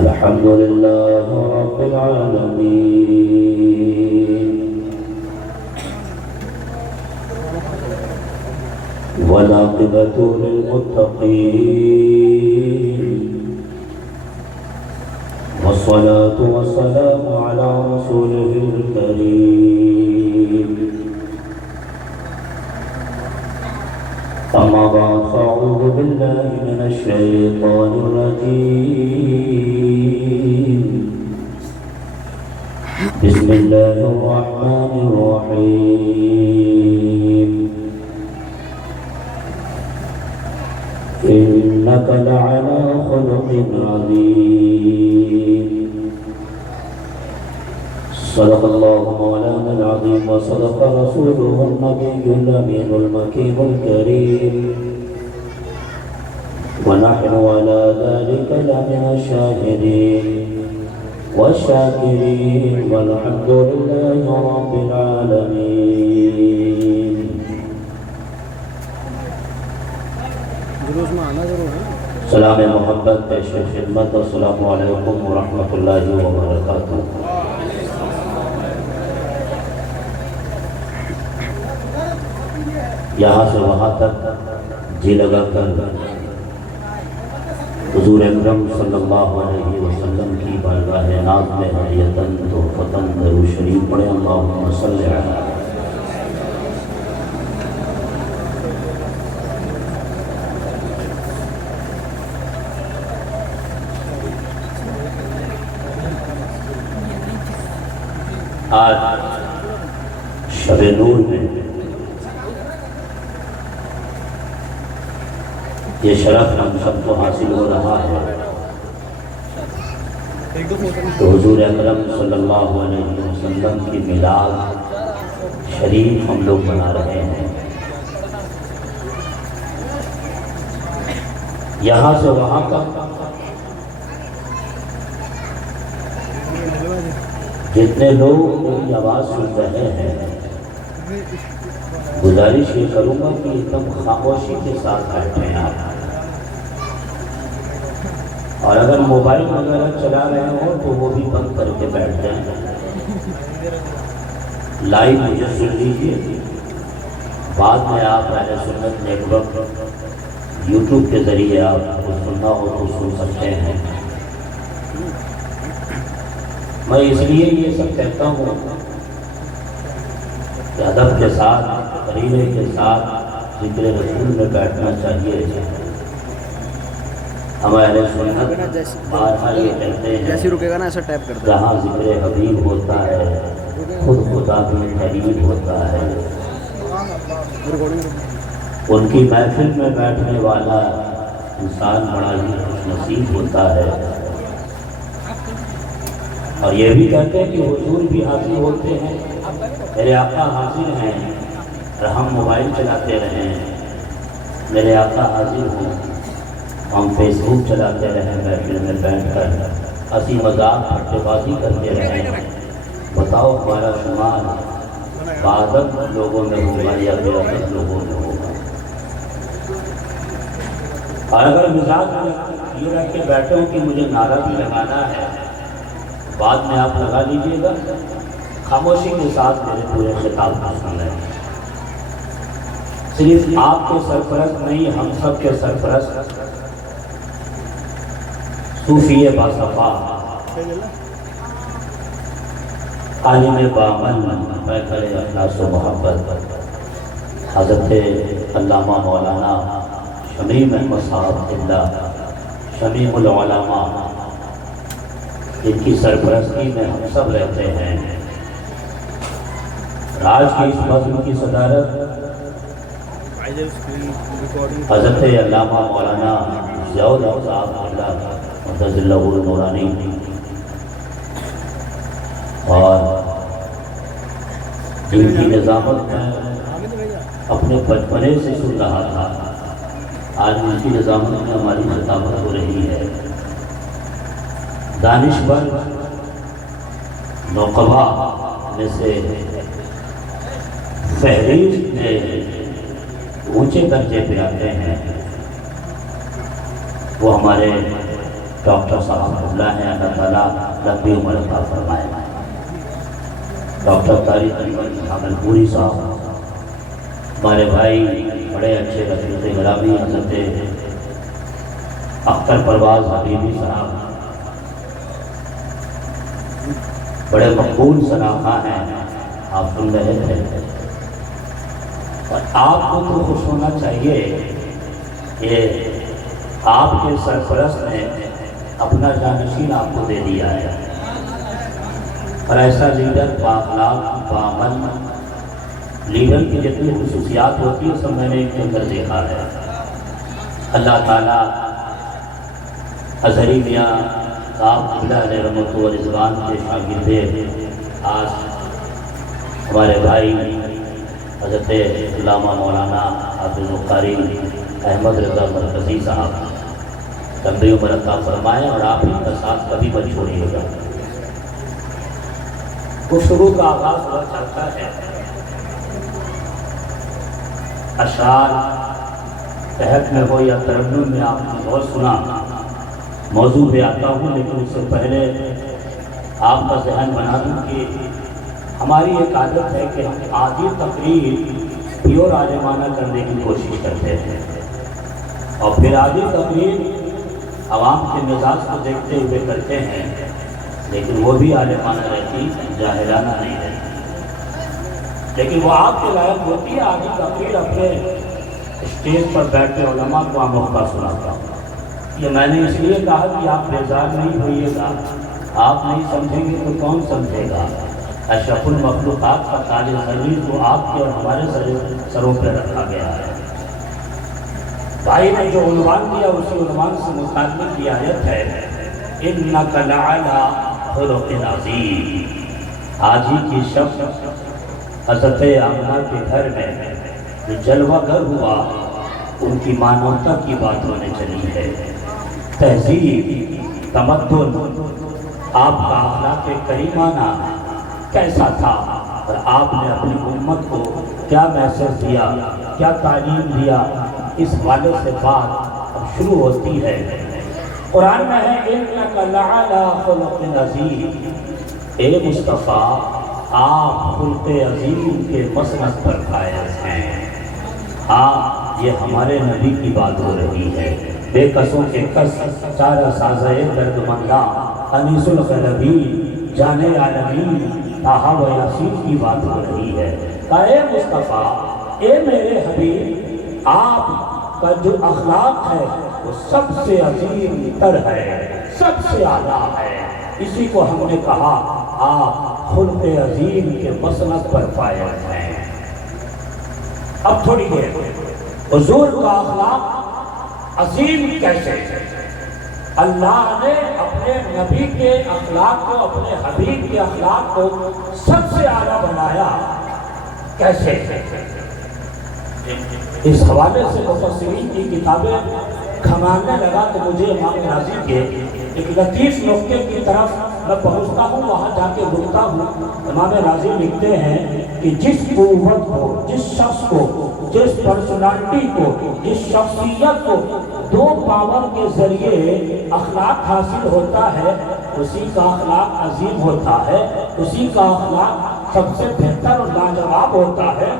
الحمد لله رب العالمين والعاقبة للمتقين والصلاة والسلام على رسوله الكريم أما بعد فأعوذ بالله من الشيطان الرجيم بسم الله الرحمن الرحيم إنك لعلى خلق عظيم صدق الله مولانا العظيم وصدق رسوله النبي الأمين المكين الكريم ونحن على ذلك لمن الشاهدين والشاكرين والحمد لله رب العالمين. سلام محبت پیش خدمت السلام علیکم ورحمۃ اللہ وبرکاتہ. یہاں سے وہاں تک جی لگا کر حضور اکرم صلی اللہ علیہ وسلم کی بارگاہ ناز میں ہدیتاً تحفتاً درود شریف پڑھیں. اللہم صلی علی آج شب نور میں یہ شرف ہم سب کو حاصل ہو رہا ہے تو حضور اکرم صلی اللہ علیہ وسلم کی میلاد شریف ہم لوگ منا رہے ہیں. یہاں سے وہاں تک جتنے لوگ میری آواز سن رہے ہیں گزارش یہ کروں گا کہ ایک دم خاموشی کے ساتھ بیٹھیں آپ، اور اگر موبائل وغیرہ چلا رہے ہوں تو وہ بھی بند کر کے بیٹھ جائیں. لائیو مجھے سن لیجیے، بعد میں آپ اہل سنت نیٹ ورک یوٹیوب کے ذریعے آپ کو سننا ہو تو سن سکتے ہیں. میں اس لیے یہ سب کہتا ہوں کہ ادب کے ساتھ قرینے کے ساتھ ذکر رسول میں بیٹھنا چاہیے. ہم اہل سنت بارہا یہ کہتے ہیں جہاں ذکر حبیب ہوتا ہے خود خدا بھی قریب ہوتا ہے. ان کی محفل میں بیٹھنے والا انسان بڑا ہی خوش نصیب ہوتا ہے. اور یہ بھی کہتے ہیں کہ حضور بھی حاضر ہوتے ہیں، میرے آقا حاضر ہیں اور ہم موبائل چلاتے رہیں. میرے آقا حاضر ہوں، ہم فیس بک چلاتے رہیں محفل میں بیٹھ کر ہنسی مذاق پھٹے بازی کرتے رہیں. بتاؤ ہمارا شمار بادت لوگوں میں ہوگا یا بے عدد لوگوں میں ہوگا؟ اور اگر مزاج میں یہ رکھ کے بیٹھے ہوں کہ مجھے نعرہ بھی لگانا ہے، بعد میں آپ لگا لیجیے گا. خاموشی کے ساتھ میرے پورے خطاب کو سن رہے ہیں. صرف آپ کے سرپرست نہیں، ہم سب کے سرپرست صوفی باصفا عالم بامن پیکر اخلاص و محبت حضرت علامہ مولانا شمیم احمد صاحب اللہ شمیم العلماء، ان کی سرپرستی میں ہم سب رہتے ہیں. آج کی اس بزم کی صدارت حضرت علامہ مولانا ضیاء الحق صاحب اللہ مقدس اللہ النورانی اور جن کی نظامت میں اپنے بچپنے سے سن رہا تھا، آج ان کی نظامت میں ہماری خطابت ہو رہی ہے. دانشور نقبہ میں سے فہرست میں اونچے درجے پہ آتے ہیں وہ ہمارے ڈاکٹر صاحب اللہ ہیں، اللہ تعالیٰ لمبی عمر عطا فرمائے۔ ڈاکٹر طارق احمد حامل پوری صاحب ہمارے بھائی، بڑے اچھے رفیق گرامی حضرت اختر پرواز حبیبی صاحب، بڑے مقبول شناخواں ہیں، آپ سن رہے تھے۔ اور آپ کو تو خوش ہونا چاہیے کہ آپ کے سرپرست نے اپنا جانشین آپ کو دے دیا ہے، اور ایسا لیڈر بااخلاق باعمل، لیڈر کی جتنی خصوصیات ہوتی ہے سب میں نے ان کے اندر دیکھا ہے۔ اللہ تعالیٰ اظہری میاں صاحب قبلہ علیہ رحمت و رضوان کے شاگرد آج ہمارے بھائی حضرت علامہ مولانا حافظ القاری احمد رضا مرکزی صاحب لمبی عمر عطا فرمائے، اور آپ ان کا ساتھ کبھی مت چھوڑیے گا۔ گفتگو کا آغاز ہوا چاہتا ہے، اشعار تحت میں ہو یا ترنم میں آپ نے بہت سنا، موضوع پہ آتا ہوں، لیکن اس سے پہلے آپ کا ذہن بنا دوں کہ ہماری ایک عادت ہے کہ ہم آدھی تقریر پیور عالمانہ کرنے کی کوشش کرتے ہیں، اور پھر آدھی تقریر عوام کے مزاج کو دیکھتے ہوئے کرتے ہیں، لیکن وہ بھی عالمانہ رہتی، جاہلانہ نہیں رہتی۔ لیکن وہ آپ کے لائق ہوتی ہے آدھی تقریر اپنے اسٹیج پر بیٹھ کے علماء کو آموختہ سناتا ہوں۔ یہ میں نے اس لیے کہا کہ آپ بیزار نہیں ہوئیے گا، آپ نہیں سمجھیں گے تو کون سمجھے گا۔ اشرف المخلوقات کا تاج ضروری جو آپ کے اور ہمارے سروں پہ رکھا گیا ہے۔ بھائی نے جو عنوان دیا اسی عنوان سے متعلق کی آیت ہے، اِنَّكَ لَعَلَىٰ خُلُقٍ عَظِيمٍ۔ آج ہی کی شب حضرت آمنہ کے گھر میں جو جلوہ گر ہوا، ان کی مانوتا کی بات ہونے چلی ہے۔ تہذیب، تمدن، آپ کا اخلاق کریمانہ کیسا تھا، اور آپ نے اپنی امت کو کیا میسج دیا، کیا تعلیم دیا، اس حوالے سے بات اب شروع ہوتی ہے۔ قرآن میں ہے اِنَّكَ لَعَلَىٰ خُلُقٍ عَظِيمٍ، اے مصطفیٰ آپ خلق عظیم کے مسند پر فائز ہیں۔ ہاں، یہ ہمارے نبی کی بات ہو رہی ہے۔ بے کسوں کے کس، چارہ سازۂ درد منداں، انیس الغربی، جان عالمین، طٰہٰ و یاسین کی بات ہو رہی ہے۔ اے مصطفیٰ، اے میرے حبیب، آپ کا جو اخلاق ہے وہ سب سے عظیم تر ہے، سب سے اعلیٰ ہے۔ اسی کو ہم نے کہا آپ خلق عظیم کے مسند پر فائز ہیں۔ اب تھوڑی دیر حضور کا اخلاق عظیم کیسے؟ اللہ نے اپنے نبی کے اخلاق کو، اپنے حبیب کے اخلاق کو سب سے اعلیٰ بنایا کیسے؟ اس حوالے سے مفسرین کی کتابیں کھماننے لگا تو مجھے امام راضی کے ایک لطیف نقطے کی طرف میں پہنچتا ہوں، وہاں جا کے رکتا ہوں۔ امام راضی لکھتے ہیں کہ جس قوت کو، جس شخص کو، جس پرسنالٹی کو، جس شخصیت کو دو پاور کے ذریعے اخلاق حاصل ہوتا ہے، اسی کا اخلاق عظیم ہوتا ہے، اسی کا اخلاق سب سے بہتر اور لاجواب ہوتا ہے۔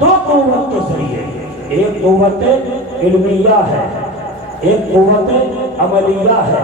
دو قوت کے ذریعے، ایک قوت علمیہ ہے، ایک قوت عملیہ ہے۔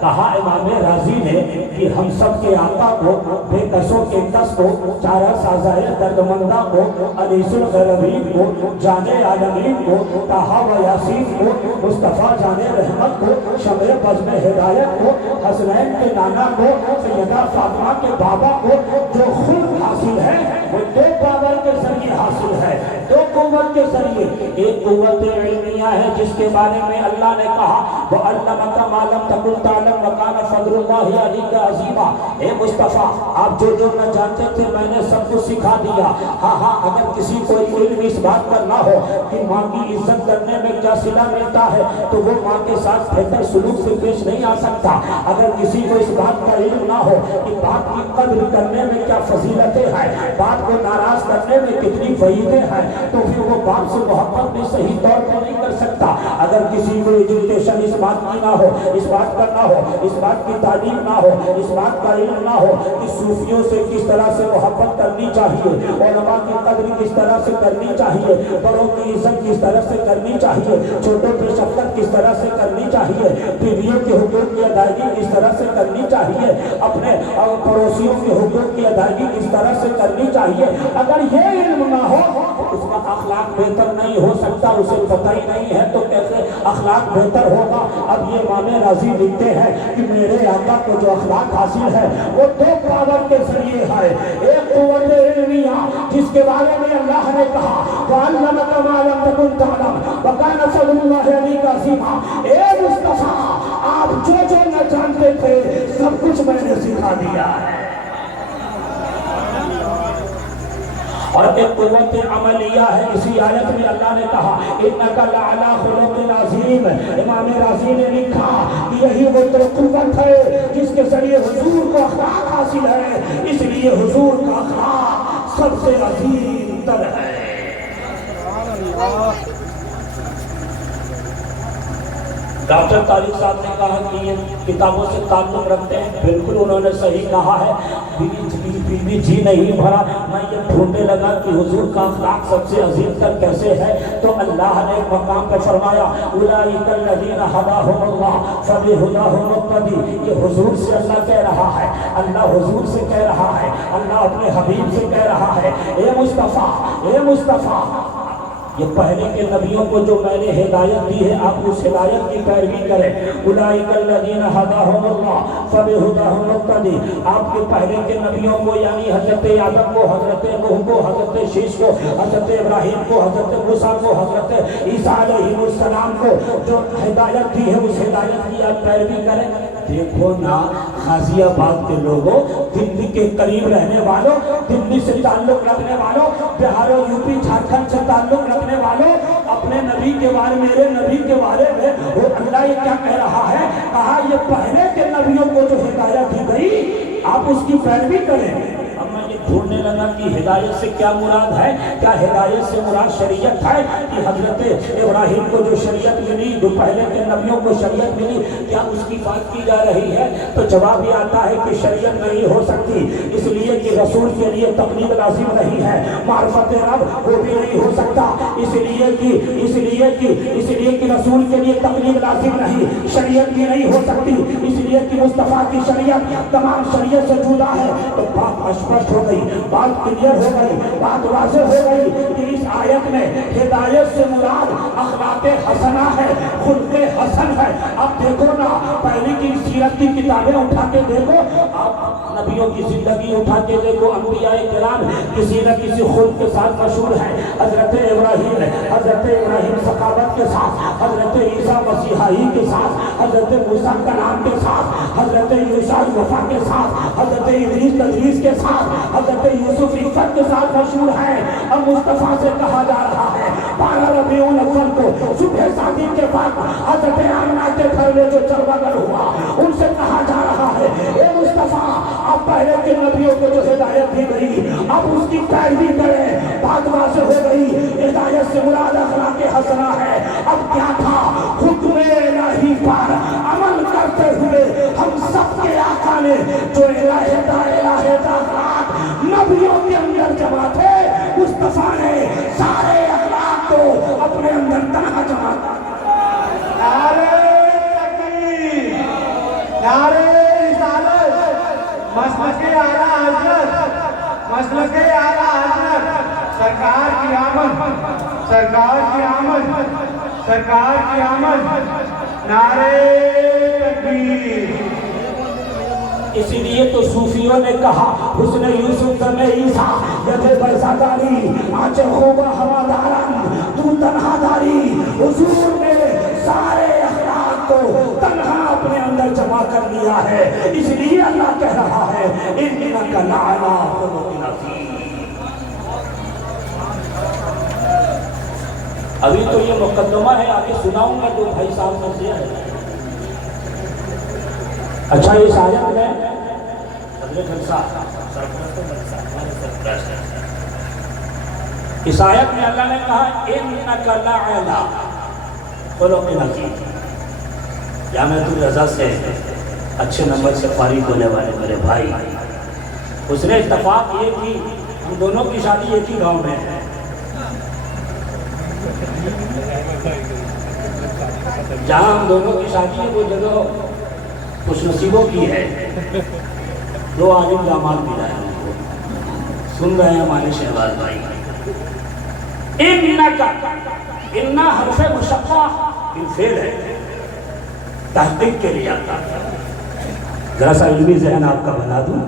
کہا امام راضی نے کہ ہم سب کے آقا کو، بے کسوں کے کس کو، چارہ سازۂ درد مندہ کو، انیس الغربین کو، جان عالمین کو، طٰہٰ و یاسین کو، مصطفیٰ جان رحمت کو، شمع بزم ہدایت کو، حسنین کے نانا کو، سیدہ فاطمہ کے بابا کو، جو خود حاصل ہے وہ دو پاور کے ذریعے حاصل ہے، دو قوت کے ذریعے۔ ایک قوت علمیہ ہے جس کے بارے میں اللہ نے کہا وَعَلَّمَكَ مَا لَمْ تَكُنْ تَعْلَمْ وَكَانَ فَضْلُ قدر اللہ علیہ عظیما، اے مصطفیٰ آپ جو جو نہ جانتے تھے میں نے سب کو سکھا دیا۔ ہاں ہاں اگر کسی کو علم اس بات پر نہ ہو کہ ماں کی عزت کرنے میں کیا صلہ ملتا ہے تو وہ ماں کے ساتھ بہتر سلوک سے پیش نہیں آ سکتا۔ اگر کسی کو اس بات کا علم نہ ہو کہ باپ کی قدر کرنے میں کیا فضیلتیں ہیں، باپ کو ناراض کرنے میں کتنی وعیدیں ہیں، تو پھر وہ باپ سے محبت بھی صحیح طور پر نہیں کر سکتا۔ اگر کسی کو ایجوکیشن اس بات کی نہ ہو، اس بات کا نہ ہو، اس بات کی تعلیم نہ ہو، اس بات کا علم نہ ہو کہ صوفیوں سے کس طرح سے محبت کرنی چاہیے، علماء کی قدر کس طرح سے کرنی چاہیے، بڑوں کی عزت کس طرح سے کرنی چاہیے، چھوٹوں پہ شفقت کس طرح سے کرنی چاہیے، بیویوں کے حقوق کی ادائیگی کس طرح سے کرنی چاہیے، اپنے پڑوسیوں کے حقوق کی ادائیگی کس طرح سے کرنی چاہیے، اگر یہ علم نہ ہو اس کا اخلاق بہتر نہیں ہو سکتا۔ اسے پتہ ہی نہیں ہے تو کیسے اخلاق بہتر ہوگا۔ اب یہ امام راضی لکھتے ہیں کہ میرے آقا کو جو اخلاق حاصل ہے وہ دو پاور کے ذریعے ہے۔ ایک قوت علمیہ جس کے بارے میں اللہ نے کہا وَعَلَّمَكَ مَا لَمْ تَكُنْ تَعْلَمْ وَكَانَ فَضْلُ اللَّهِ عَلَيْكَ عَظِيمًا، اے مصطفیٰ آپ جو جو نہ جانتے تھے سب کچھ میں نے سکھا دیا ہے۔ اور ایک قوت عملیہ ہے، اسی آیت میں اللہ نے کہا اِنَّكَ لَعَلَىٰ خُلُقٍ عَظِيمٍ۔ امام راضی نے لکھا کہ یہی وہ تو قوت ہے جس کے ذریعے حضور کو اخلاق حاصل ہے، اس لیے حضور کا اخلاق سب سے عظیم تر ہے۔ ڈاکٹر طارق صاحب نے کہا کہ یہ کتابوں سے تعلق رکھتے ہیں، بالکل انہوں نے صحیح کہا ہے۔ بیوی جی نہیں بھرا میں یہ ڈھونڈنے لگا کہ حضور کا اخلاق سب سے عظیم تر کیسے ہے، تو اللہ نے ایک مقام پہ فرمایا اولئک الذین ھداھم اللہ فبھداہ مقتدی۔ یہ حضور سے اللہ کہہ رہا ہے، اللہ حضور سے کہہ رہا ہے، اللہ اپنے حبیب سے کہہ رہا ہے اے مصطفیٰ، اے مصطفیٰ یہ پہلے کے نبیوں کو جو میں نے ہدایت دی ہے آپ اس ہدایت کی پیروی کریں۔ اولئک الذین ھداھم اللہ فبھداہ مقتدی۔ آپ کے پہلے کے نبیوں کو یعنی حضرت آدم کو، حضرت نوح کو، حضرت شیش کو، حضرت ابراہیم کو، حضرت موسیٰ کو، حضرت عیسیٰ علیہ السلام کو جو ہدایت دی ہے اس ہدایت کی آپ پیروی کریں۔ دیکھو نا غازی آباد کے لوگوں، دلی کے قریب رہنے والوں، دلی سے تعلق رکھنے والوں، بہار اور یو پی جھارکھنڈ سے تعلق رکھنے والوں، اپنے نبی کے بارے میرے نبی کے بارے میں وہ اللہ یہ کیا کہہ رہا ہے، کہا یہ پہلے کے نبیوں کو جو ہدایت دی گئی آپ اس کی پیروی کریں۔ اب میں یہ ڈھونڈنے لگا کہ ہدایت سے کیا مراد ہے، کیا ہدایت سے مراد شریعت ہے کہ حضرت ابراہیم کو جو شریعت ملی، جو پہلے کے نبیوں کو شریعت ملی، کیا اس کی بات کی جا رہی ہے؟ تو جواب یہ آتا ہے کہ شریعت نہیں ہو سکتی، اس لیے کہ رسول کے لیے تقلید لازم نہیں ہے، معرفت رب وہ بھی نہیں ہو سکتا، اس لیے کہ رسول کے لیے تقلید لازم نہیں، شریعت بھی نہیں ہو سکتی، اس لیے کہ مصطفیٰ کی شریعت تمام شریعت سے جدا ہے۔ تو بات اسپشٹ ہو گئی، بات کلیئر ہو گئی، بات واضح ہو گئی کہ اس آیت میں ہدایت سے مراد اخلاق حسنہ ہے، خلق حسن ہے۔ اب دیکھو نا پہلے کی سیرت کی کتابیں اٹھا کے دیکھو، اب نبیوں کی زندگی اٹھا کے دیکھو، انبیاء کرام کسی نہ کسی خلق کے ساتھ مشہور ہیں۔ حضرت ابراہیم ثقافت کے ساتھ، حضرت عیسیٰ مسیحائی کے ساتھ، حضرت موسیٰ کلام کے ساتھ، حضرت یوشع وفا کے ساتھ، حضرت ادریس تدریس کے ساتھ، حضرت یوسف عفت کے ساتھ مشہور ہے۔ اب مصطفیٰ سے کہا جا رہا ہے 12 ربیع الاول کو صبح شادی کے بعد حضرت آمنہ کے گھر میں جو چربگر ہوا ان سے کہا جا رہا ہے اے مصطفیٰ آپ پہلے کے نبیوں کو جو ہدایت دی گئی اب اس کی پیروی کریں۔ بات واضح ہو گئی، ہدایت سے مراد اخلاق حسنہ ہے۔ اب کیا تھا؟ حکم الہی پر عمل کرتے ہوئے ہم سب کے آقا نے جو الہی اخلاق نبیوں کے اندر جمع تھے، مصطفیٰ نے سارے اخلاق کو اپنے اندر تنہا جمع کر۔ نعرہ تکبیر، نعرہ رسالت، مسلک اعلیٰ حضرت، مسلک اعلیٰ حضرت، سرکار کی آمد، سرکار کی آمد، سرکار کی آمد، نعرہ تکبیر۔ اسی لیے تو صوفیوں نے کہا حسن یوسف دم عیسیٰ ید بیضاداری آنچ خوبہ ہواداران تو تنہا داری۔ حضور نے سارے اخلاق کو تنہا اپنے اندر جمع کر لیا ہے، اس لیے اللہ کہہ رہا ہے انک لعلی خلق عظیم۔ ابھی تو یہ مقدمہ ہے، آگے سناؤں گا جو بھائی صاحب نے دیا ہے۔ اچھا اس آیت میں حضرت جلسہ اس آیت میں اللہ نے کہا انک لعلی خلق عظیم۔ جامعہ الرضا سے اچھے نمبر سے فارغ ہونے والے میرے بھائی، اس نے اتفاق یہ کی ہم دونوں کی شادی ایک ہی گاؤں میں ہے، جہاں ہم دونوں کی شادی ہے وہ جگہ خوش نصیبوں کی ہے، دو عالم داماد ملا ہے ان کو۔ سن رہے ہیں ہمارے شہباز بھائی، انہ حرف مشقہ بالفعل ہے، تحقیق کے لیے آتا ہے۔ ذرا سا علمی ذہن آپ کا بنا دوں،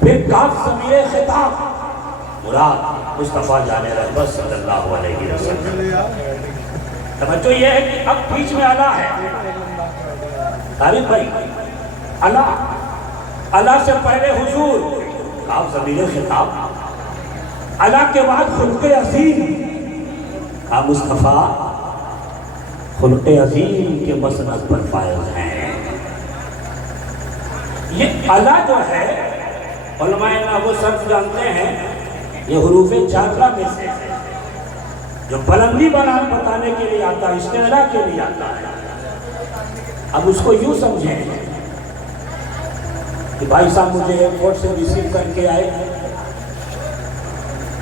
پھر کاف ضمیر خطاب مراد مصطفیٰ جان رحمت صلی اللہ علیہ وسلم۔ توجہ یہ ہے کہ اب بیچ میں اللہ ہے، طارق بھائی اللہ سے پہلے حضور، کاف ضمیر خطاب، اللہ کے بعد خلق عظیم، کا مصطفیٰ خلق عظیم کے مسند پر فائز ہیں۔ یہ اللہ جو ہے علماء نحو صرف جانتے ہیں یہ حروف جارہ میں سے ہے، جو بلندی بیان بتانے کے لیے آتا ہے، استعلاء کے لیے آتا ہے۔ اب اس کو یوں سمجھیں کہ بھائی صاحب مجھے ایئرپورٹ سے ریسیو کر کے آئے،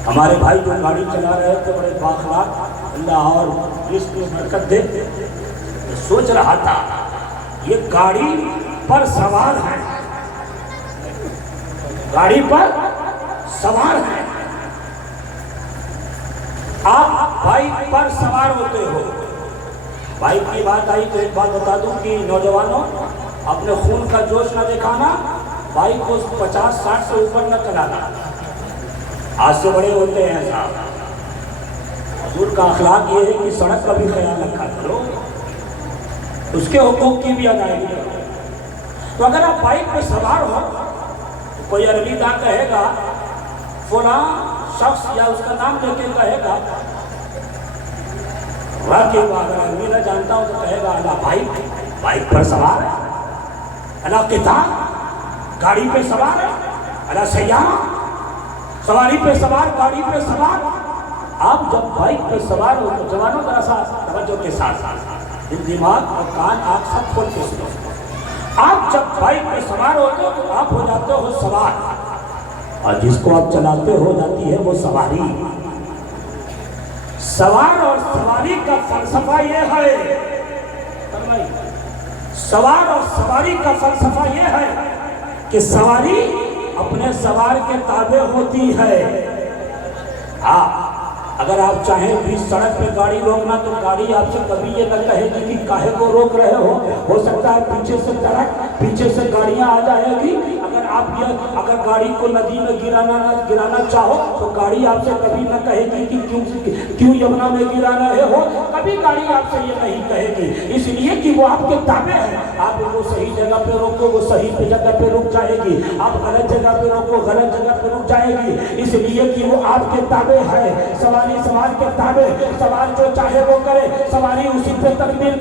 ہمارے بھائی جو گاڑی چلا رہے تھے بڑے بااخلاق، اللہ اور رزق میں برکت دے، سوچ رہا تھا یہ گاڑی پر سوار ہے، گاڑی پر سوار ہے، آپ بائک پر سوار ہوتے ہو۔ بائک کی بات آئی تو ایک بات بتا دوں کہ نوجوانوں اپنے خون کا جوش نہ دکھانا، بائک کو 50-60 سے اوپر نہ چلانا، آج سے بڑے ہوتے ہیں صاحب۔ حضور کا اخلاق یہ ہے کہ سڑک کا بھی خیال رکھا کرو، اس کے حقوق کی بھی ادائیگی کرو۔ تو اگر آپ بائک پہ سوار ہو تو کوئی عربی داں کہے گا فلاں شخص یا اس کا نام لے کے کہے گا، واقعی اگر عربی نہ جانتا ہوں تو کہے گا اللہ بائک پر سوار ہے، اللہ کتاب گاڑی پہ سوار ہے، اللہ سیارہ سواری پہ سوار، گاڑی پہ سوار۔ آپ جب بائک پہ سوار ہو تو جوانوں ذرا سا توجہ کے ساتھ دل دماغ اور کان آنکھ سب کھول کے سنو۔ آپ جب بائک پہ سوار ہوتے ہو تو آپ ہو جاتے ہو سوار، اور جس کو آپ چلاتے ہو جاتی ہے وہ سواری۔ سوار اور سواری کا فلسفہ یہ ہے، سوار اور سواری کا فلسفہ یہ ہے کہ سواری اپنے سوار کے تابع ہوتی ہے۔ اگر آپ چاہیں بھی سڑک پہ گاڑی روکنا تو گاڑی آپ سے کبھی یہ نہ کہے گی کہ کاہے کو روک رہے ہو سکتا ہے پیچھے سے ٹرک، پیچھے سے گاڑیاں آ جائے گی۔ اگر گاڑی کو ندی میں گرانا چاہو تو گاڑی آپ سے کبھی نہ کہے گی کہ کیوں یمنا میں گرا رہے ہو، کبھی گاڑی آپ سے یہ نہیں کہے گی، اس لیے کہ وہ آپ کے تابع ہے۔ آپ وہ صحیح جگہ پہ روکو وہ صحیح جگہ پہ رک جائے گی، آپ غلط جگہ پہ روکو غلط جگہ پہ رک جائے گی، اس لیے کہ وہ آپ کے تابع ہے۔ سواری سوار کے تابع، سوار جو چاہے وہ کرے، سواری اسی پہ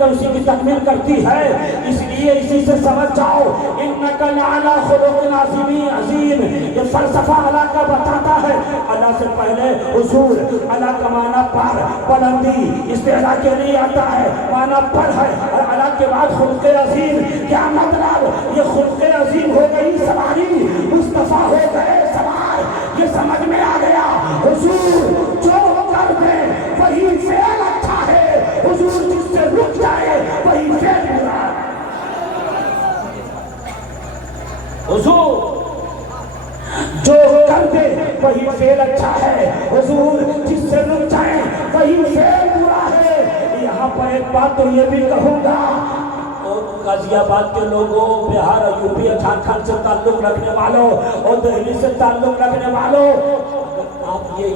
اسی کی تکمیل کرتی ہے۔ اس لیے اسی سے سمجھ جاؤ انک لعلی خلق عظیم، یہ فلسفہ اللہ کا بتاتا ہے۔ اللہ سے پہلے حضور، اللہ کا معنی پر بلندی استعلاء کے لیے آتا ہے، معنی پر ہے، اور اللہ کے بعد خلق عظیم۔ کیا مطلب؟ یہ خلق عظیم ہو گئی سواری، مصطفیٰ ہو گئے سوار، یہ سمجھ میں آ گیا۔ حضور جو کر دے وہی فعل اچھا ہے، حضور جس سے رک جائے وہی فعل برا ہے۔ حضور جو کر دے وہی فعل اچھا ہے، حضور جس سے رک جائے وہی فعل برا ہے۔ یہاں پر ایک بات تو یہ بھی کہوں گا، غازی آباد کے لوگوں، بہار اور یو پی جھارکھنڈ سے تعلق رکھنے والوں اور دہلی سے تعلق رکھنے والوں، آپ یہ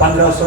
1500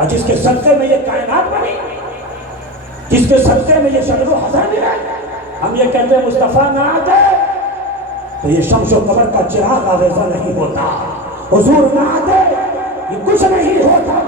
اور جس کے صدقے میں یہ کائنات بنی، جس کے صدقے میں یہ شجر و حضر بھی ہے، ہم یہ کہتے ہیں مصطفیٰ نہ آتے تو یہ شمس و قمر کا چراغ آویزہ نہیں ہوتا، حضور نہ آتے یہ کچھ نہیں ہوتا۔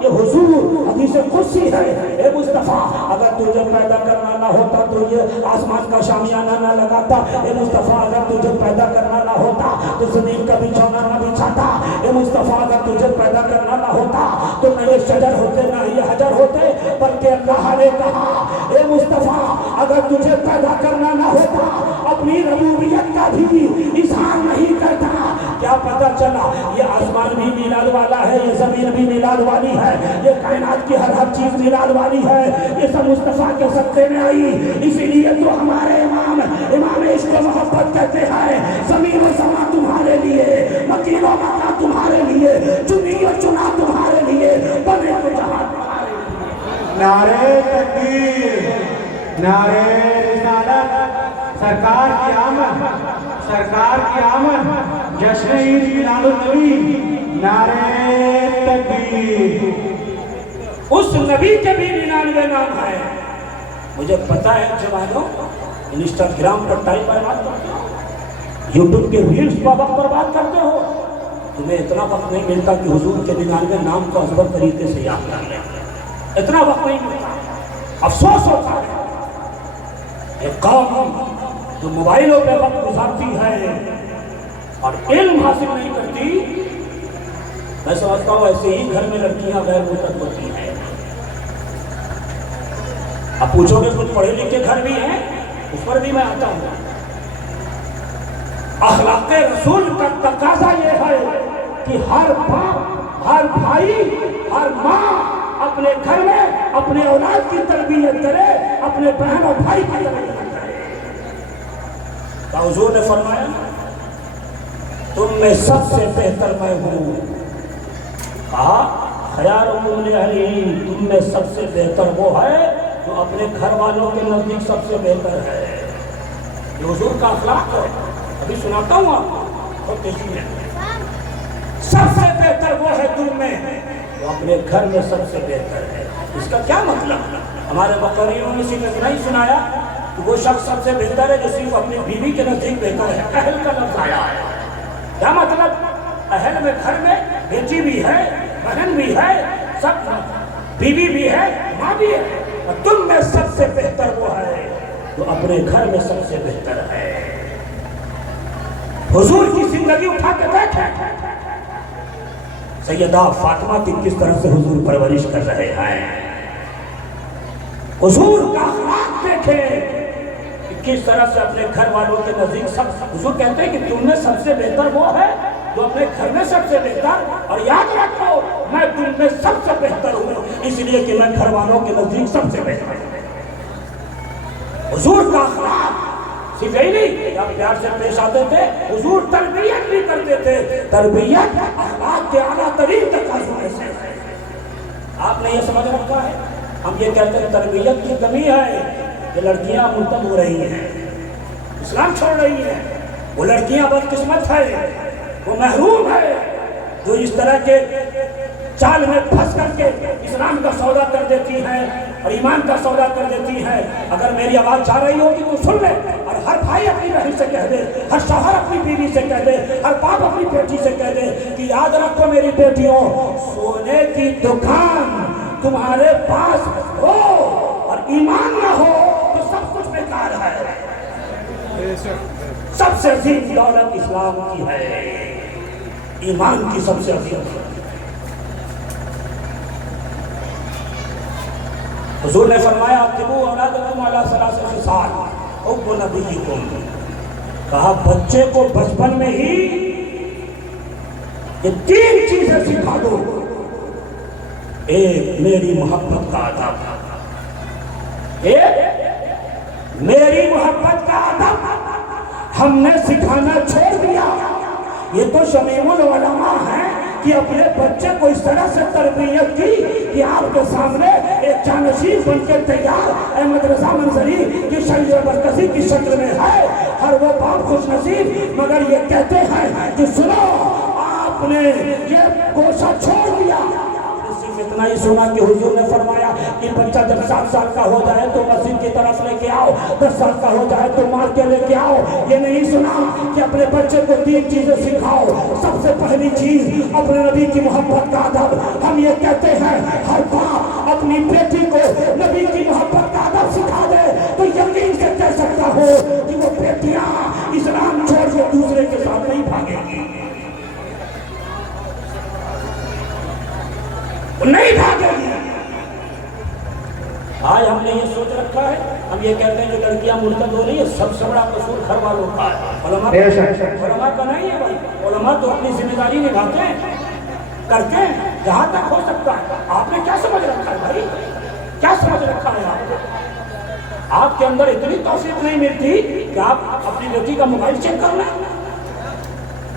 یہ حضور حدیث قدسی ہے، اے مصطفیٰ اگر تجھے پیدا کرنا نہ ہوتا تو یہ آسمان کا شامیانہ نہ لگاتا، اے مصطفیٰ اگر تجھے پیدا کرنا نہ ہوتا تو زمین کا بچھونا نہ بچھاتا، اے مصطفیٰ اگر تجھے پیدا کرنا نہ ہوتا تو نہ یہ شجر ہوتے نہ یہ حجر ہوتے، بلکہ اللہ نے کہا اے مصطفیٰ اگر تجھے پیدا کرنا نہ ہوتا اپنی ربوبیت کا بھی اظہار نہیں کرتا۔ کیا پتہ چلا؟ یہ آسمان بھی میلاد والا ہے، یہ زمین بھی میلاد والی ہے، یہ کائنات کی ہر چیز میلاد والی ہے، یہ سب مصطفیٰ کے صدقے میں آئی۔ اسی لیے تو ہمارے امام عشق و محبت کہتے ہیں زمین و سما تمہارے لیے، مکین و مکہ تمہارے لیے، چنی و چنا تمہارے لیے، بنے تو جہاں تمہارے لیے۔ نعرے تکبیر، نعرے رسالت، سرکار کی آمد، سرکار کی آمد، جشن عید میلاد النبی، نعرے تکبیر۔ اس نبی کے بھی 99 نام ہے۔ مجھے پتا ہے جوانوں انسٹاگرام پر ٹائم برباد کرتے ہو، یوٹیوب کے ریلز پر وقت برباد کرتے ہو، تمہیں اتنا وقت نہیں ملتا کہ حضور کے 99 نام کو ازبر طریقے سے یاد کر لیں، اتنا وقت نہیں ملتا۔ افسوس ہوتا ہے ایک قوم جو موبائلوں پہ وقت گزارتی ہے اور علم حاصل نہیں کرتی۔ میں سمجھتا ہوں ایسے ہی گھر میں لڑکیاں غیر ملک ہوتی ہیں۔ اب پوچھو گے کچھ پڑھے لکھے گھر بھی ہیں، اس پر بھی میں آتا ہوں۔ اخلاق رسول کا تقاضا یہ ہے کہ ہر باپ، ہر بھائی، ہر ماں اپنے گھر میں اپنے اولاد کی تربیت کرے، اپنے بہن اور بھائی کی تربیت کرے۔ تو حضور نے فرمایا تم میں سب سے بہتر میں ہوں، کہا خیارکم لأہلہ، تم میں سب سے بہتر وہ ہے جو اپنے گھر والوں کے نزدیک سب سے بہتر ہے۔ یہ حضور کا اخلاق ہے، ابھی سناتا ہوں آپ کو بہت تیزی میں۔ سب سے بہتر وہ ہے تم میں جو اپنے گھر میں سب سے بہتر ہے۔ اس کا کیا مطلب؟ ہمارے مقررین نے صرف اتنا ہی سنایا کہ وہ شخص سب سے بہتر ہے جو صرف اپنی بیوی کے نزدیک بہتر ہے، اہل کا لفظ آیا ہے۔ کیا مطلب؟ اہل میں گھر میں بیٹی بھی ہے، بہن بھی ہے، سب بیوی بھی ہے، ماں بھی ہے، اور تم میں سب سے بہتر وہ ہے جو اپنے گھر میں سب سے بہتر ہے۔ حضور کی زندگی اٹھا کے دیکھیں، سیدہ فاطمہ کی کس طرح سے حضور پرورش کر رہے ہیں، حضور کا اخلاق دیکھیں کہ کس طرح سے اپنے گھر والوں کے نزدیک سب۔ حضور کہتے ہیں کہ تم میں سب سے بہتر وہ ہے جو اپنے گھر میں سب سے بہتر، اور یاد رکھو میں تم میں سب سے بہتر ہوں اس لیے کہ میں گھر والوں کے نزدیک سب سے بہتر ہوں۔ حضور کا اخلاق صرف یہی نہیں آپ پیار سے پیش آتے تھے، حضور تربیت بھی کرتے تھے، تربیت اخلاق کے اعلیٰ ترین تقاضوں میں سے۔ آپ نے یہ سمجھ رکھا ہے، ہم یہ کہتے ہیں تربیت کی کمی ہے کہ لڑکیاں مرتد ہو رہی ہیں، اسلام چھوڑ رہی ہیں۔ وہ لڑکیاں بدقسمت ہے، وہ محروم ہے جو اس طرح کے چال میں پھنس کر کے اسلام کا سودا کر دیتی ہیں اور ایمان کا سودا کر دیتی ہیں۔ اگر میری آواز جا رہی ہوگی تو سن لے، اور ہر بھائی اپنی بہن سے کہہ دے، ہر شوہر اپنی بیوی سے کہہ دے، ہر باپ اپنی بیٹی سے کہہ دے کہ یاد رکھو میری بیٹیوں، سونے کی دکان تمہارے پاس ہو اور ایمان نہ ہو تو سب کچھ بیکار ہے۔ سب سے عظیم دولت اسلام کی ہے، ایمان کی سب سے عظیم دولت۔ حضور نے فرمایا اکتبوا اولادکم علی ثلاث خصال حب نبیکم، کہا بچے کو بچپن میں ہی یہ 3 چیزیں سکھا دو۔ ایک میری محبت کا ادب، ایک میری محبت کا ادب ہم نے سکھانا چھوڑ دیا۔ یہ تو شمیم العلماء ہیں کہ اپنے بچے کو اس طرح سے تربیت کی کہ آپ کے سامنے ایک جانشین بن کے تیار احمد رضا منظری کی شریعت برکسی کی شکل میں ہے، ہر وہ باپ خوش نصیب مگر یہ کہتے ہیں کہ سنو آپ نے یہ گوشہ چھوڑ دیا، صرف اتنا ہی سنا کہ حضور نے فرمایا کہ بچہ جب 7 سال کا ہو جائے تو مسجد کی طرف لے کے آؤ، 10 سال کا ہو جائے تو مار کے لے کے آؤ۔ یہ نہیں سنا کہ اپنے بچے کو 3 چیزیں سکھاؤ۔ سب سے پہلی چیز اپنے نبی کی محبت کا ادب۔ ہم یہ کہتے ہیں ہر باپ اپنی بیٹی کو نبی کی محبت کا ادب سکھا دے تو یقین سے کہہ سکتا ہو کہ وہ بیٹیاں اسلام چھوڑ کے دوسرے کے ساتھ نہیں بھاگے گی، نہیں بھاگے گی۔ آج ہم نے یہ سوچ رکھا ہے، ہم یہ کہتے ہیں جو لڑکیاں مرتد ہو رہی ہے سب سے بڑا قصور گھر والوں کا ہے، علماء کا نہیں ہے بھائی۔ علماء تو اپنی ذمہ داری نبھاتے ہیں، کرتے ہیں جہاں تک ہو سکتا ہے۔ آپ نے کیا سمجھ رکھا ہے بھائی؟ کیا سمجھ رکھا ہے آپ نے؟ آپ کے اندر اتنی توفیق نہیں ملتی کہ آپ اپنی بیٹی کا موبائل چیک کر لیں؟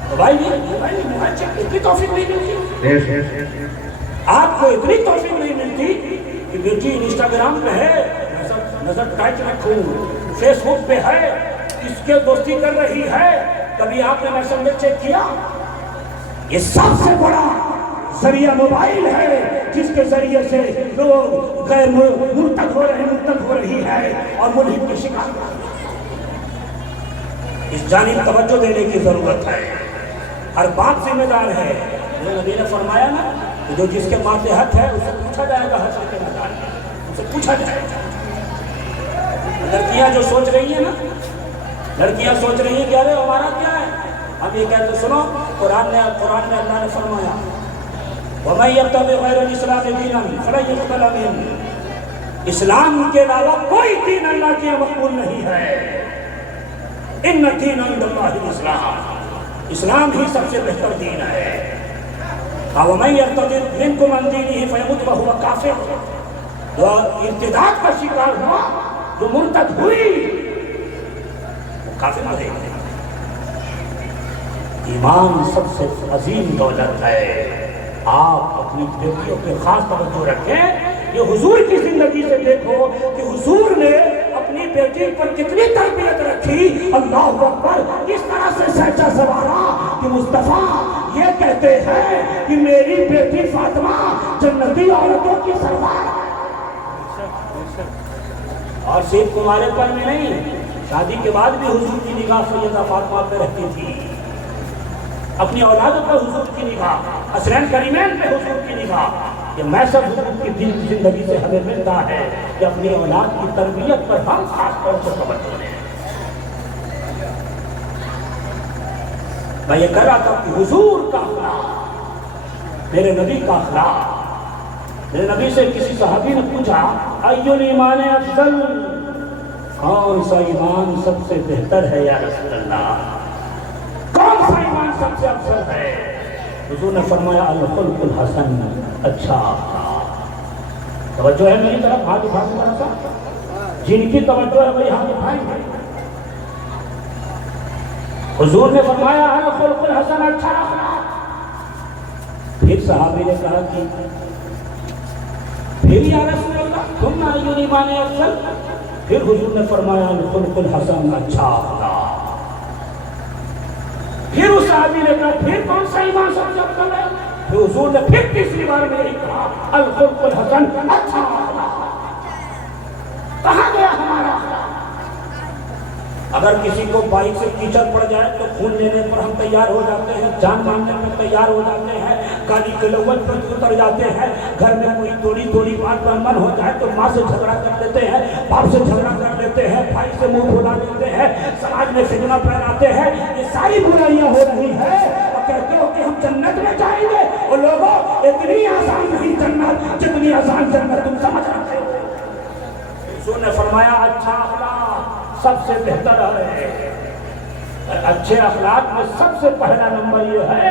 موبائل چیک اتنی توفیق نہیں ملتی؟ آپ کو اتنی توفیق نہیں ملتی کہ بیٹی انسٹاگرام پہ ہے نظر ٹائٹ رکھوں، فیس بک پہ ہے اس کے دوستی کر رہی ہے، کبھی آپ نے میسنجر چیک کیا؟ یہ سب سے بڑا ذریعہ موبائل ہے جس کے ذریعے سے لوگ غیر مرتد ہو رہی ہے اور ملحد کی شکار۔ اس جانب توجہ دینے کی ضرورت ہے، ہر بات ذمہ دار ہے۔ نبی نے فرمایا نا کہ جو جس کے ماتحت ہے اسے پوچھا جائے گا حشر کے میدان میں، اسے پوچھا جائے گا۔ لڑکیاں جو سوچ رہی ہیں نا، لڑکیاں سوچ رہی ہیں کہ ارے ہمارا کیا ہے، ہم یہ کہتے سنو قرآن میں اللہ نے فرمایا وَمَن يَبْتَغِ غَيْرَ الْإِسْلَامِ دِينًا فَلَن يُقْبَلَ مِنْهُ، اسلام کے علاوہ کوئی دین اللہ کے مقبول نہیں ہے۔ إِنَّ الدِّينَ عِندَ اللَّهِ الْإِسْلَامُ، اسلام ہی سب سے بہتر دین ہے۔ وَمَن يَرْتَدِدْ مِنْكُمْ عَنْ دِينِهِ فَيَمُتْ وَهُوَ كَافِرٌ، جو ارتداد کا شکار ہوا، جو مرتد ہوئی، وہ کافر نہ رہے۔ ایمان سب سے عظیم دولت ہے۔ آپ اپنی بیٹیوں پہ خاص توجہ رکھیں۔ یہ حضور کی زندگی سے دیکھو کہ حضور نے اپنی بیٹی پر کتنی تربیت رکھی، اللہ اکبر، اس طرح سے سہجا سوارا کہ مصطفیٰ یہ کہتے ہیں کہ میری بیٹی فاطمہ جنتی عورتوں کی سردار ہے۔ اور صرف کمارے پن میں نہیں، شادی کے بعد بھی حضور کی نگاہ سیدہ فاطمہ پہ رہتی تھی، اپنی اولاد پر حضور کی نگاہ، حسنین کریمین پہ حضور کی نگاہ۔ یہ میسر حضور کی زندگی سے ہمیں ملتا ہے کہ اپنی اولاد کی تربیت پر ہم خاص طور سے توجہ دیں۔ میں یہ کہہ رہا تھا کہ حضور کا اخلاق، میرے نبی کا اخلاق۔ میرے نبی سے کسی صحابی نے پوچھا ایُّ الایمان افضل، کون سا ایمان سب سے بہتر ہے یا رسول اللہ، کون سا ایمان سب سے افضل ہے؟ حضور نے فرمایا الخلق الحسن، اچھا اخلاق۔ توجہ ہے میری طرف، ہاتھ اٹھا کے ذرا سا، جن کی توجہ ہے وہی ہاتھ اٹھائیں گے۔ حضور نے فرمایا الخلق الحسن، اچھا اخلاق۔ پھر صحابی نے کہا کہ پھر یا رسول اللہ ثم ای الایمان افضل؟ پھر حضور نے فرمایا الخلق الحسن، اچھا اخلاق۔ پھر اس صحابی نے کہا پھر کون سا ایمان سب سے افضل ہے؟ پھر حضور نے پھر تیسری بار میں یہ کہا الخلق الحسن، اچھا اخلاق۔ کہاں گیا ہمارا اخلاق؟ اگر کسی کو بائک سے کیچڑ پڑ جائے تو خون لینے پر ہم تیار ہو جاتے ہیں، جان ماننے پر تیار ہو جاتے ہیں، گالی گلوچ پر اتر جاتے ہیں، گھر میں کوئی تھوڑی بات پر من ہو جائے تو ماں سے جھگڑا کر لیتے ہیں، باپ سے جھگڑا کر لیتے ہیں، بھائی سے منہ پھلا لیتے ہیں، سماج میں فتنہ پھیلاتے ہیں۔ یہ ساری برائیاں ہو رہی ہیں اور کہتے ہو کہ ہم جنت میں جائیں گے، اور لوگوں اتنی آسان نہیں جنت جتنی آسان جنت تم سمجھ رہے ہو۔ حضور نے فرمایا اچھا اخلاق سب سے بہتر ہے۔ اچھے اخلاق میں سب سے پہلا نمبر یہ ہے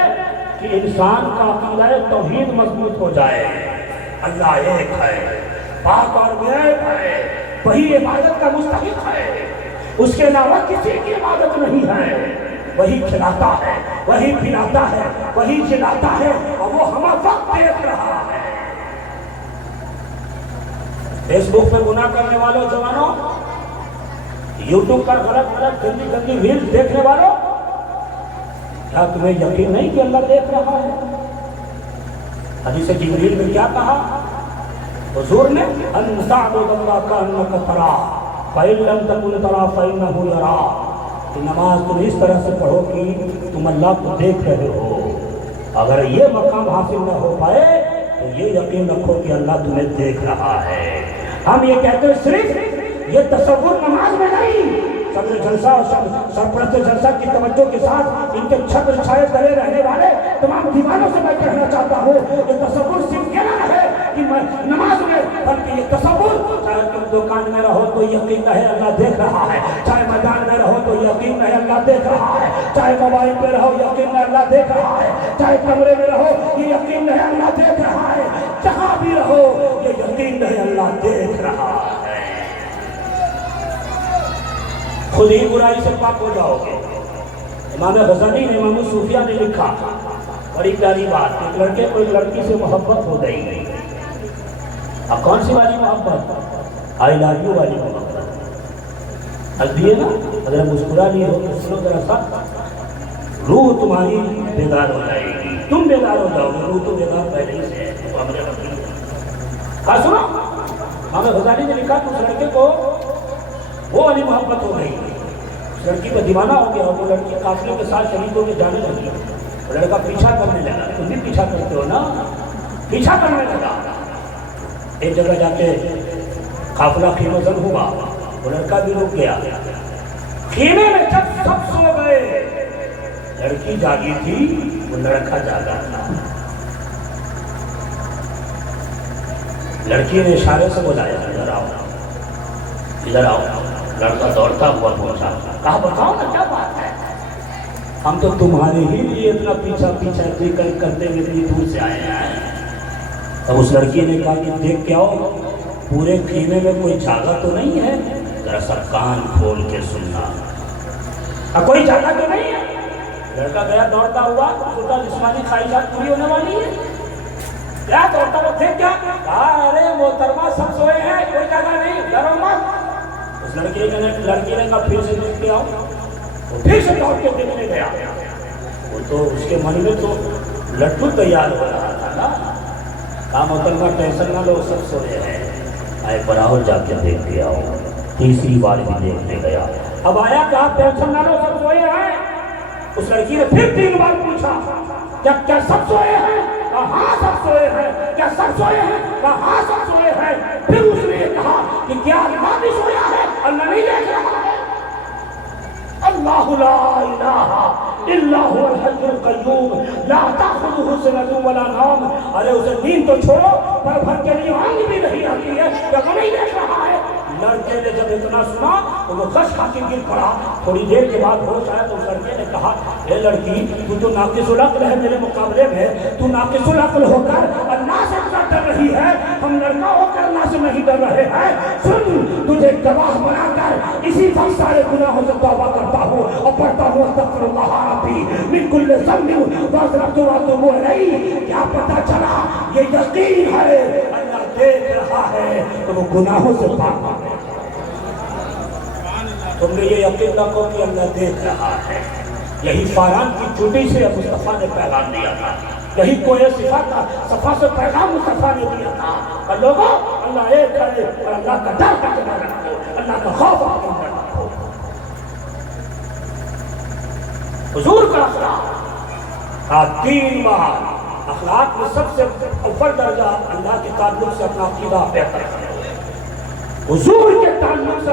کہ انسان کا عقیدہ توحید مضبوط ہو جائے، اللہ ایک ہے، پاک اور بے عیب ہے، وہی عبادت کا مستحق ہے، اس کے علاوہ کسی کی عبادت نہیں ہے، وہی کھلاتا ہے، وہی پلاتا ہے، وہی جلاتا ہے، اور وہ ہمیں وقت دیکھ رہا ہے۔ فیس بک پہ گناہ کرنے والوں جوانوں، یوٹیوب پر غلط گندی ریلز دیکھنے والوں، کیا تمہیں یقین نہیں کہ اللہ دیکھ رہا ہے؟ حدیث جبریل میں کیا کہا حضور نے؟ ان تعبد اللہ کانک تراہ فإن لم تکن تراہ فإنہ یراک، کہ نماز تم اس طرح سے پڑھو کہ تم اللہ کو دیکھ رہے ہو۔ اگر یہ مقام حاصل نہ ہو پائے تو یہ یقین رکھو کہ اللہ تمہیں دیکھ رہا ہے۔ ہم یہ کہتے ہیں صرف یہ تصور نماز میں نہیں، صدر جلسہ اور سرپرست جلسہ کی توجہ کے ساتھ ان کے چھتر چھائے تلے رہنے والے تمام دیوانوں سے میں کہنا چاہتا ہوں، یہ تصور صرف یہ نہ ہے کہ نماز میں، بلکہ یہ تصور چاہے تم دکان میں رہو تو یقین رہے اللہ دیکھ رہا ہے، چاہے میدان میں رہو تو یقین رہے اللہ دیکھ رہا ہے، چاہے موبائل پہ رہو یقین رہے اللہ دیکھ رہا ہے، چاہے کمرے میں رہو یہ یقین رہے اللہ دیکھ رہا ہے، جہاں بھی رہو یہ یقین رہے اللہ دیکھ رہا ہے۔ خود ہی برائی سے پاک ہو جاؤ گے۔ امام غزالی نے، امام صوفیہ نے لکھا بڑی پیاری بات، ایک لڑکے کو ایک لڑکی سے محبت ہو گئی۔ اب کون سی والی محبت؟ آئی لو یو والی محبت۔ اب بھی ہے نا، اگر مسکرا نہیں ہو تو سنو ذرا سا، روح تمہاری بیدار ہو جائے گی، تم بیدار ہو جاؤ گے، روح تو بیدار پہلے ہی سے ہے۔ تو ہمارے کہا سنو، امام غزالی نے لکھا کہ اس لڑکے کو وہ والی محبت ہو گئی، اس لڑکی کا دیوانہ ہو گیا، وہ لڑکی قافلے کے ساتھ شریکوں کے جانے لگی، وہ لڑکا پیچھا کرنے لگا، تم بھی پیچھا کرتے ہو نا، پیچھا کرنے لگا۔ ایک جگہ جا کے قافلہ خیمہ زن ہوا، وہ لڑکا بھی رک گیا۔ خیمے میں جب سب سو گئے، لڑکی جاگی تھی، وہ لڑکا جاگا تھا۔ لڑکی نے اشارے سے بلایا، ادھر آؤ ادھر آؤ۔ لڑکا دوڑتا ہوا پہنچا، کہا بتاؤ نا کیا بات ہے؟ ہم تو تمہارے ہی لیے اتنا پیچھا پیچھا کرتے ہوئے اتنی دور سے آئے ہیں۔ اب اس لڑکی نے کہا کہ دیکھ کے آؤ، پورے خیمے میں کوئی جاگا تو نہیں ہے؟ ذرا سا کان کھول کے سننا، کوئی جاگا تو نہیں ہے؟ لڑکا گیا دوڑتا ہوا، سوچا جسمانی خواہشات پوری ہونے والی ہے، کیا دوڑتا ہوا دیکھ کیا؟ کہا ارے محترمہ سب سوئے ہیں، کوئی جگہ نہیں، ڈرو مت۔ اس لڑکی نے کہا پھر سے دیکھ کے آؤ، وہ پھر سے دوڑ کے دیکھنے گیا۔ وہ تو اس کے من میں تو لڈو تیار ہو رہا تھا نا، کہا محترمہ ٹینشن نہ لو، سب سوئے ہیں، آئے براہر جا کے دیکھ کے آؤ۔ تیسری بار بھی دیکھنے گیا، اب آیا کہا ٹینشن نہ لو، سب سوئے ہیں۔ اس لڑکی نے پھر 3 بار پوچھا کیا سب سوئے ہیں؟ کہا ہاں سب سوئے ہیں۔ کیا سب سوئے ہیں؟ کہا ہاں سب سوئے ہیں۔ پھر اس نے یہ کہا کہ کیا اللہ بھی سویا ہے؟ اللہ نہیں دیکھ رہا ہے؟ اللہ لا الہ الا هو الحی القیوم لا تأخذہ سنۃ ولا نوم۔ ارے اسے نیند تو چھوڑو، پر بھر کے لیے آنکھ بھی نہیں آتی ہے، کیا وہ نہیں دیکھ رہا ہے؟ لڑکے نے جب اتنا سنا تو وہ غش کھا کے گر پڑا۔ تھوڑی دیر کے بعد ہوش آیا تو اس لڑکے نے کہا اے لڑکی، تو ناقص العقل ہے میرے مقابلے میں، تو ناقص العقل ہو کر اللہ سے ڈر رہی ہے، ہم لڑکا ہو کر اللہ سے نہیں ڈر رہے ہیں۔ سن، تجھے گواہ بنا کر اسی وقت سارے گناہوں سے توبہ کرتا ہوں اور پڑھتا ہوں استغفر اللہ ربی من کل ذنب واستغفرت واتوب الیہ۔ کیا پتہ چلا؟ یہ یقین ہے اللہ دیکھ رہا ہے تو وہ گناہوں سے پاک ہو گئے۔ تم نے یہ یقین رکھو کہ اللہ دیکھ رہا ہے۔ یہی فاران کی چوٹی سے مصطفیٰ نے پیغام دیا تھا، یہی کوہ صفا سے پیغام مصطفیٰ نے دیا تھا کہ لوگوں اللہ ایک ہے اور اللہ کا ڈر کا جمع رکھو، اللہ کا خوف اپنے اندر رکھو۔ حضور کا اخلاق 3 بار، اخلاق میں سب سے اوپر درجہ اللہ کے تعلق سے اپنا عقیدہ بہتر کرو، حضور کے تعلق سے